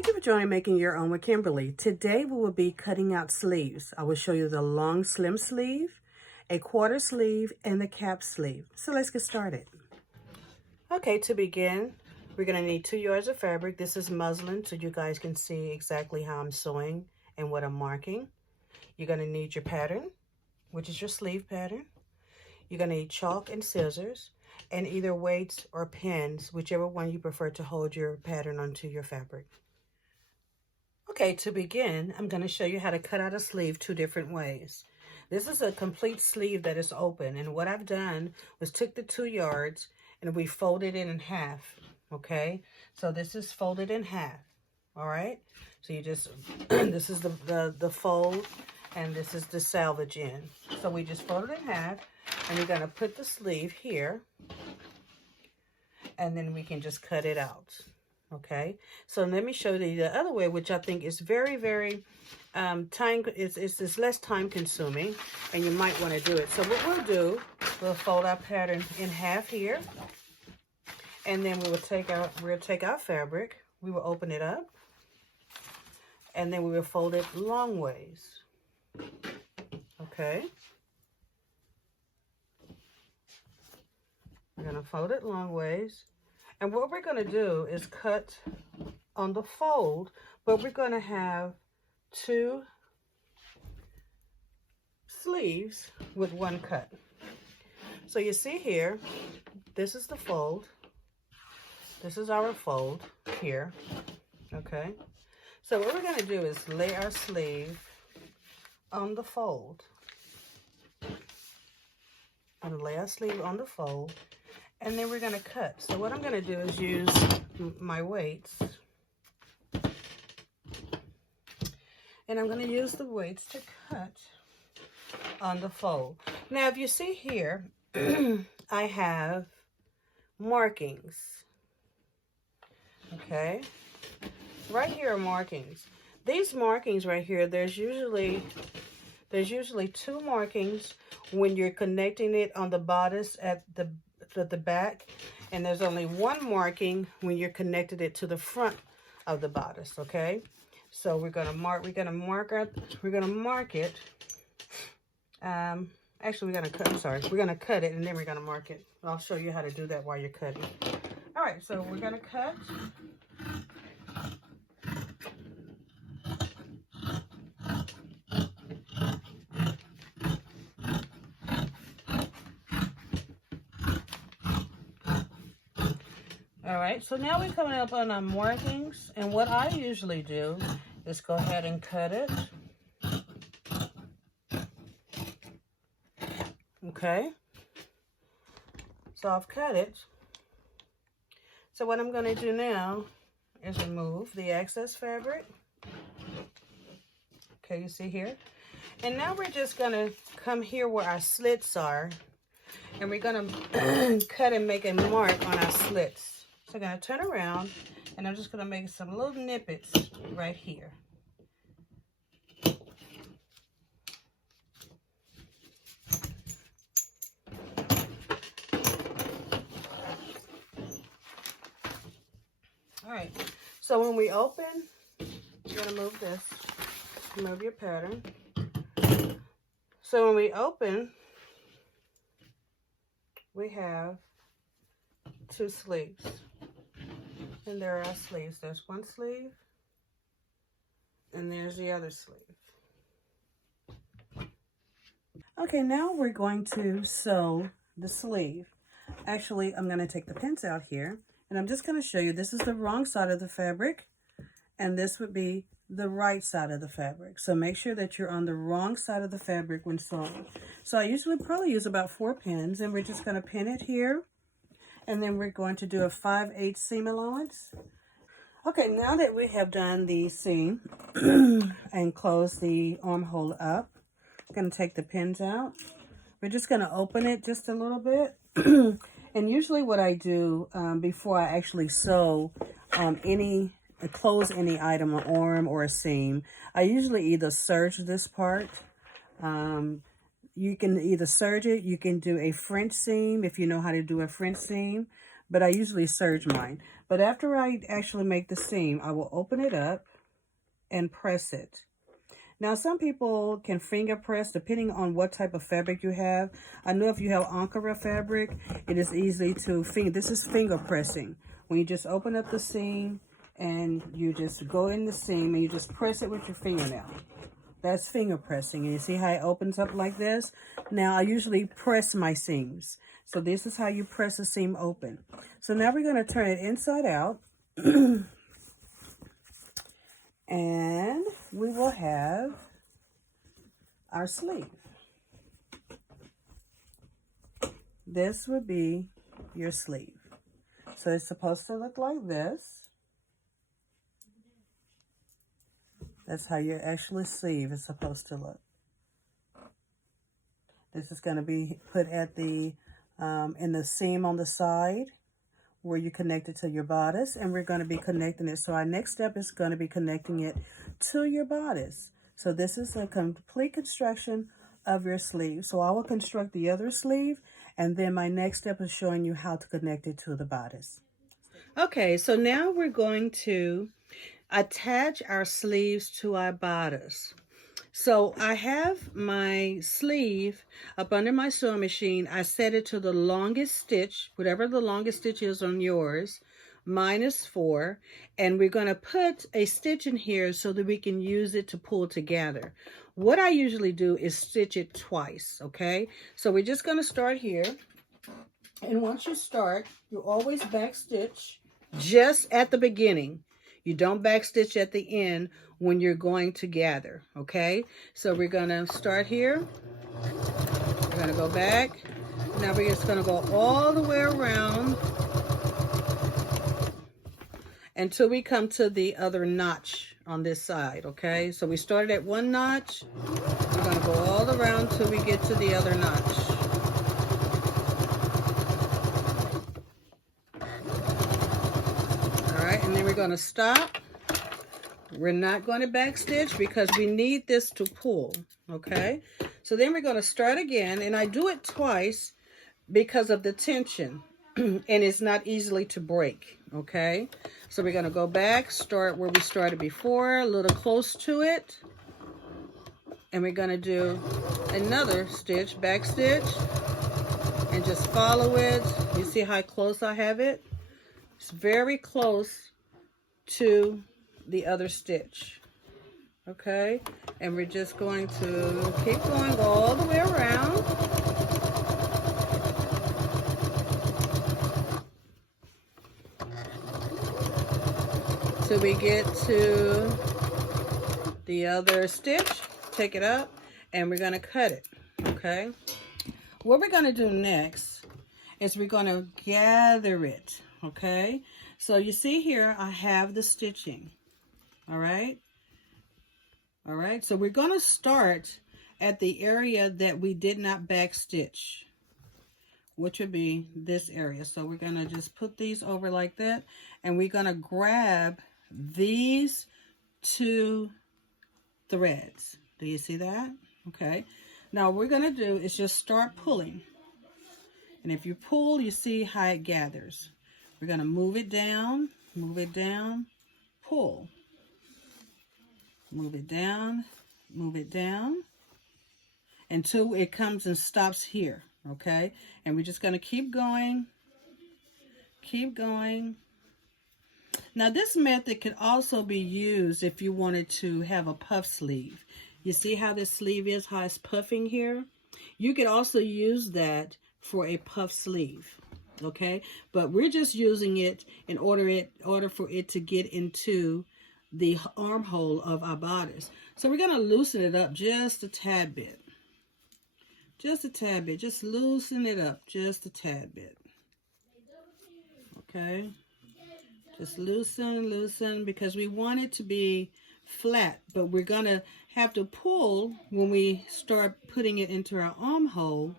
Thank you for joining Making Your Own with Kimberly. Today we will be cutting out sleeves. I will show you the long slim sleeve, a quarter sleeve, and the cap sleeve. So let's get started. Okay, to begin, we're going to need 2 yards of fabric. This is muslin, so you guys can see exactly how I'm sewing and what I'm marking. You're going to need your pattern, which is your sleeve pattern. You're going to need chalk and scissors, and either weights or pins, whichever one you prefer to hold your pattern onto your fabric. Okay, to begin, I'm going to show you how to cut out a sleeve 2 different ways. This is a complete sleeve that is open, and what I've done was took the 2 yards and we folded it in half, okay? So this is folded in half, all right? So you just, this is the fold, and this is the salvage end. So we just fold it in half, and we're going to put the sleeve here, and then we can just cut it out. Okay, so let me show you the other way, which I think is very, very it's less time consuming, and you might want to do it. So what we'll do, we'll fold our pattern in half here, and then we'll take our fabric, we will open it up, and then we will fold it long ways. Okay, we're going to fold it long ways. And what we're going to do is cut on the fold, but we're going to have 2 sleeves with 1 cut. So you see here, this is the fold. This is our fold here, okay? So what we're going to do is lay our sleeve on the fold. I'm going to lay our sleeve on the fold. And then we're going to cut. So what I'm going to do is use my weights. And I'm going to use the weights to cut on the fold. Now, if you see here, I have markings. Okay? Right here are markings. These markings right here, there's usually 2 markings when you're connecting it on the bodice at the back, and there's only 1 marking when you're connected it to the front of the bodice. Okay, so we're gonna mark it. Actually, we're gonna cut it, and then we're gonna mark it. I'll show you how to do that while you're cutting. All right, so we're gonna cut. All right, so now we're coming up on our markings, and what I usually do is go ahead and cut it. Okay, so I've cut it. So what I'm going to do now is remove the excess fabric. Okay, you see here? And now we're just going to come here where our slits are, and we're going to cut and make a mark on our slits. So I'm going to turn around, and I'm just going to make some little nippets right here. All right, so when we open, you're going to move this, move your pattern. So when we open, we have 2 sleeves. And there are our sleeves. There's 1 sleeve, and there's the other sleeve. Okay, now we're going to sew the sleeve. Actually, I'm going to take the pins out here, and I'm just going to show you. This is the wrong side of the fabric, and this would be the right side of the fabric. So make sure that you're on the wrong side of the fabric when sewing. So I usually probably use about 4 pins, and we're just going to pin it here. And then we're going to do a 5/8 seam allowance. Okay, now that we have done the seam and closed the armhole up, I'm going to take the pins out. We're just going to open it just a little bit. And usually what I do before I actually sew close any item, an arm or a seam, I usually either serge this part. You can either serge it, you can do a French seam if you know how to do a French seam, but I usually serge mine. But after I actually make the seam, I will open it up and press it. Now, some people can finger press depending on what type of fabric you have. I know if you have Ankara fabric, it is easy to finger. This is finger pressing. When you just open up the seam and you just go in the seam and you just press it with your fingernail. That's finger pressing. And you see how it opens up like this? Now, I usually press my seams. So this is how you press a seam open. So now we're going to turn it inside out. And we will have our sleeve. This would be your sleeve. So it's supposed to look like this. That's how your actual sleeve is supposed to look. This is going to be put at the in the seam on the side where you connect it to your bodice, and we're going to be connecting it. So our next step is going to be connecting it to your bodice. So this is a complete construction of your sleeve. So I will construct the other sleeve, and then my next step is showing you how to connect it to the bodice. Okay, so now we're going to attach our sleeves to our bodice. So I have my sleeve up under my sewing machine. I set it to the longest stitch, whatever the longest stitch is on yours, -4. And we're going to put a stitch in here so that we can use it to pull together. What I usually do is stitch it twice, okay? So we're just going to start here. And once you start, you always back stitch just at the beginning. You don't back stitch at the end when you're going to gather, okay? So we're going to start here. We're going to go back. Now we're just going to go all the way around until we come to the other notch on this side, okay? So we started at one notch. We're going to go all around till we get to the other notch. All right, and then we're going to stop. We're not going to back stitch because we need this to pull, okay? So then we're going to start again, and I do it twice because of the tension, and it's not easily to break, okay? So we're going to go back, start where we started before, a little close to it, and we're going to do another stitch, back stitch, and just follow it. You see how close I have it? It's very close to the other stitch, okay? And we're just going to keep going all the way around. Till we get to the other stitch, take it up, and we're going to cut it, okay? What we're going to do next is we're going to gather it, okay? So you see here, I have the stitching. All right. All right. So we're going to start at the area that we did not back stitch, which would be this area. So we're going to just put these over like that. And we're going to grab these 2 threads. Do you see that? Okay. Now what we're going to do is just start pulling. And if you pull, you see how it gathers. We're going to move it down, pull. Move it down until it comes and stops here, okay? And we're just going to keep going. Now this method could also be used if you wanted to have a puff sleeve. You see how this sleeve is, how it's puffing here? You could also use that for a puff sleeve, okay? But we're just using it in order for it to get into the armhole of our bodice. So we're going to loosen it up just a tad bit. Just loosen it up just a tad bit. Okay? Just loosen, because we want it to be flat, but we're going to have to pull when we start putting it into our armhole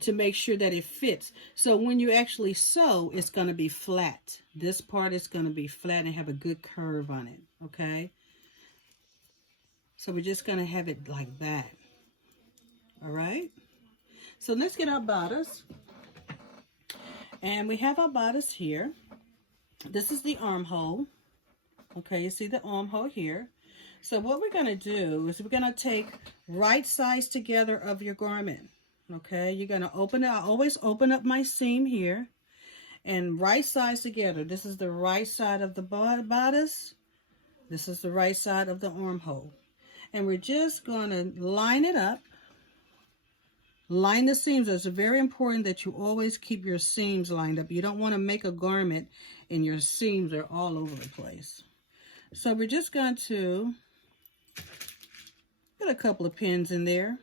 to make sure that it fits. So when you actually sew, it's going to be flat. This part is going to be flat and have a good curve on it, okay? So we're just going to have it like that, all right? So let's get our bodice. And we have our bodice here. This is the armhole. Okay, you see the armhole here. So what we're going to do is we're going to take right sides together of your garment. Okay, you're going to open it. I always open up my seam here and right sides together. This is the right side of the bodice. This is the right side of the armhole. And we're just going to line it up. Line the seams. It's very important that you always keep your seams lined up. You don't want to make a garment and your seams are all over the place. So we're just going to put a couple of pins in there.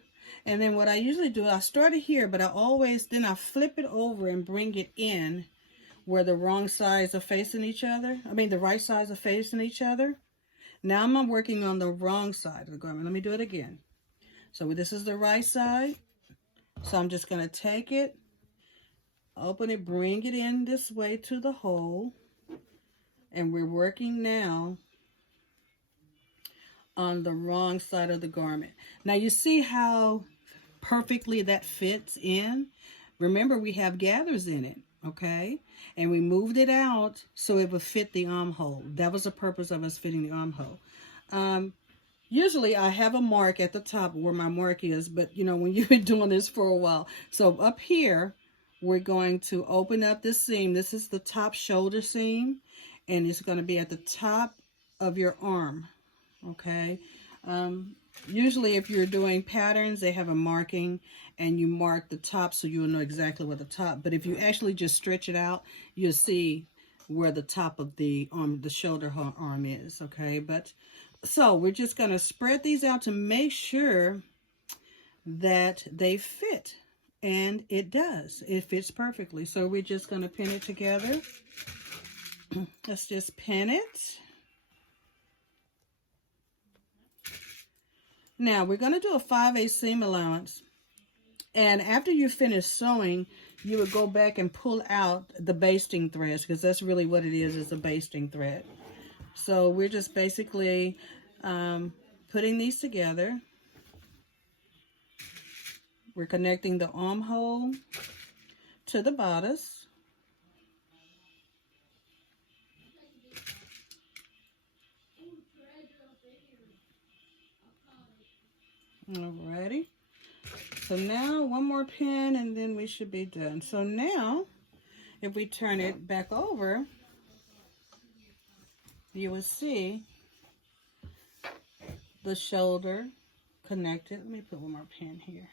And then what I usually do, I start it here, but I flip it over and bring it in where the wrong sides are facing each other. I mean, the right sides are facing each other. Now I'm working on the wrong side of the garment. Let me do it again. So this is the right side. So I'm just going to take it, open it, bring it in this way to the hole. And we're working now on the wrong side of the garment. Now you see how perfectly that fits in? Remember, we have gathers in it, okay? And we moved it out so it would fit the armhole. That was the purpose of us fitting the armhole. Usually I have a mark at the top where my mark is, but you know, when you've been doing this for a while. So up here, we're going to open up this seam. This is the top shoulder seam, and it's going to be at the top of your arm, okay? Usually if you're doing patterns, they have a marking, and you mark the top so you'll know exactly what the top. But if you actually just stretch it out, you'll see where the top of the arm, the shoulder arm is, okay? But so we're just going to spread these out to make sure that they fit. And it does. It fits perfectly. So we're just going to pin it together. Let's just pin it. Now we're going to do a 5/8 seam allowance. And after you finish sewing, you would go back and pull out the basting threads, because that's really what it is a basting thread. So we're just basically putting these together. We're connecting the armhole to the bodice. Alrighty. So now one more pin and then we should be done. So now, if we turn it back over, you will see the shoulder connected. Let me put one more pin here.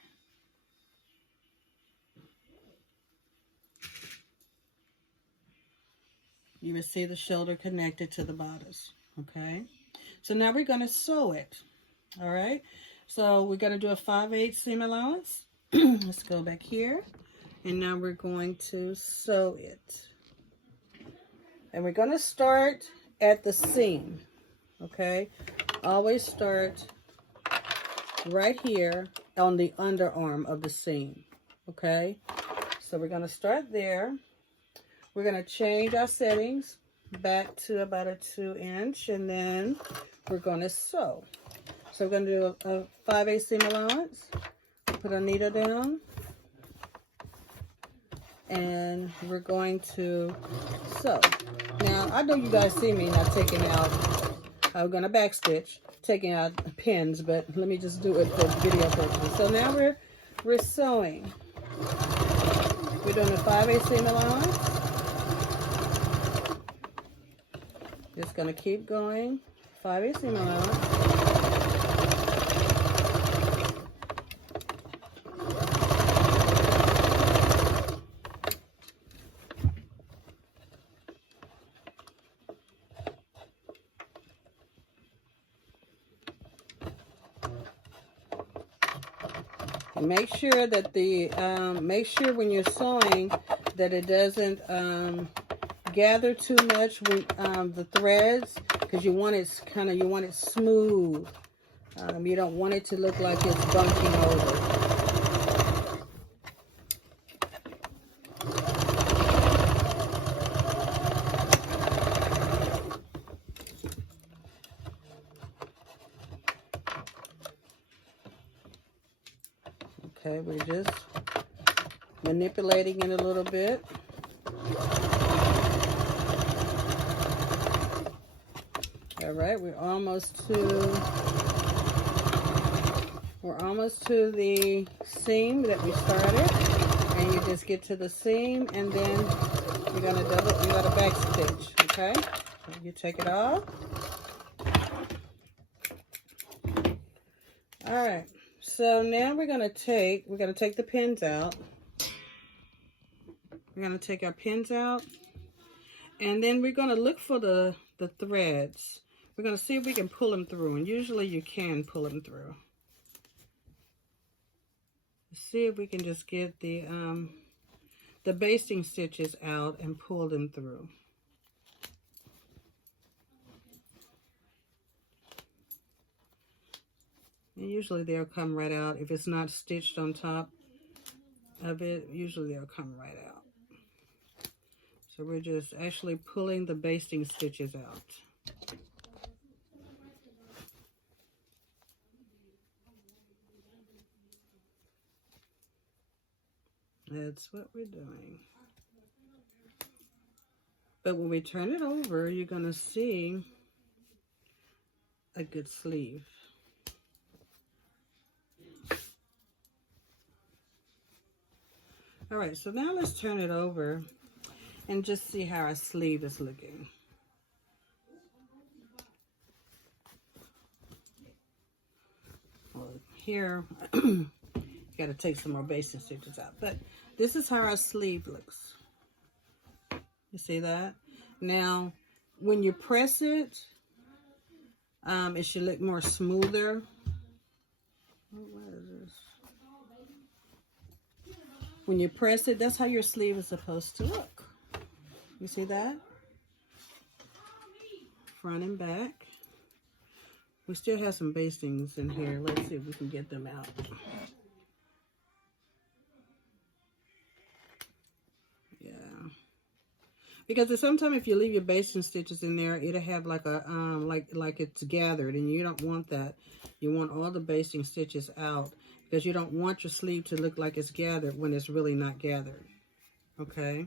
You will see the shoulder connected to the bodice, okay? So now we're going to sew it, all right? So we're going to do a 5/8 seam allowance. Let's go back here. And now we're going to sew it. And we're going to start at the seam, okay? Always start right here on the underarm of the seam, okay? So we're going to start there. We're going to change our settings back to about a 2-inch, and then we're going to sew. So we're going to do a 5/8 seam allowance. Put a needle down, and we're going to sew. Now, I know you guys see me not taking out, I'm going to backstitch, taking out pins, but let me just do it for video purposes. So now we're sewing. We're doing a 5/8 seam allowance. Just going to keep going. 5/8 seam allowance. Make sure that make sure when you're sewing that it doesn't gather too much with the threads, because you want it smooth. You don't want it to look like it's bunking over. Okay, we're just manipulating it a little bit. All right, we're almost to the seam that we started, and you just get to the seam, and then you're gonna back stitch. Okay, so you take it off. All right, so now we're gonna take the pins out. We're gonna take our pins out, and then we're gonna look for the threads. We're gonna see if we can pull them through, and usually you can pull them through. See if we can just get the basting stitches out and pull them through. And usually they'll come right out. If it's not stitched on top of it, usually they'll come right out. So we're just actually pulling the basting stitches out. That's what we're doing. But when we turn it over, you're going to see a good sleeve. All right, so now let's turn it over and just see how our sleeve is looking. Well, here, you got to take some more basting stitches out. But this is how our sleeve looks. You see that? Now, when you press it, it should look more smoother. What is this? When you press it, that's how your sleeve is supposed to look. You see that? Front and back. We still have some bastings in here. Let's see if we can get them out. Yeah. Because sometimes if you leave your basting stitches in there, it'll have like a like it's gathered, and you don't want that. You want all the basting stitches out, because you don't want your sleeve to look like it's gathered when it's really not gathered. Okay?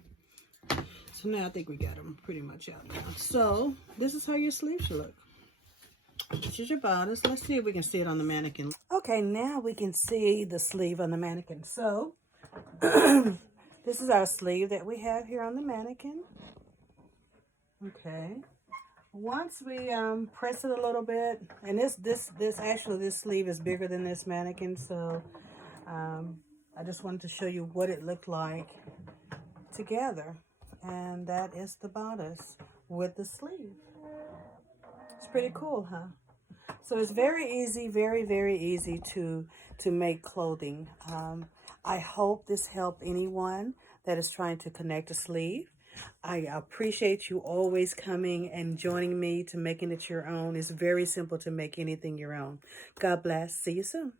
So now I think we got them pretty much out now. So this is how your sleeve should look. This is your bodice. Let's see if we can see it on the mannequin. Okay, now we can see the sleeve on the mannequin. So this is our sleeve that we have here on the mannequin. Okay. Once we press it a little bit, and this sleeve is bigger than this mannequin, so I just wanted to show you what it looked like together. And that is the bodice with the sleeve. It's pretty cool, huh? So it's very easy, very, very easy to make clothing. I hope this helped anyone that is trying to connect a sleeve. I appreciate you always coming and joining me to making it your own. It's very simple to make anything your own. God bless. See you soon.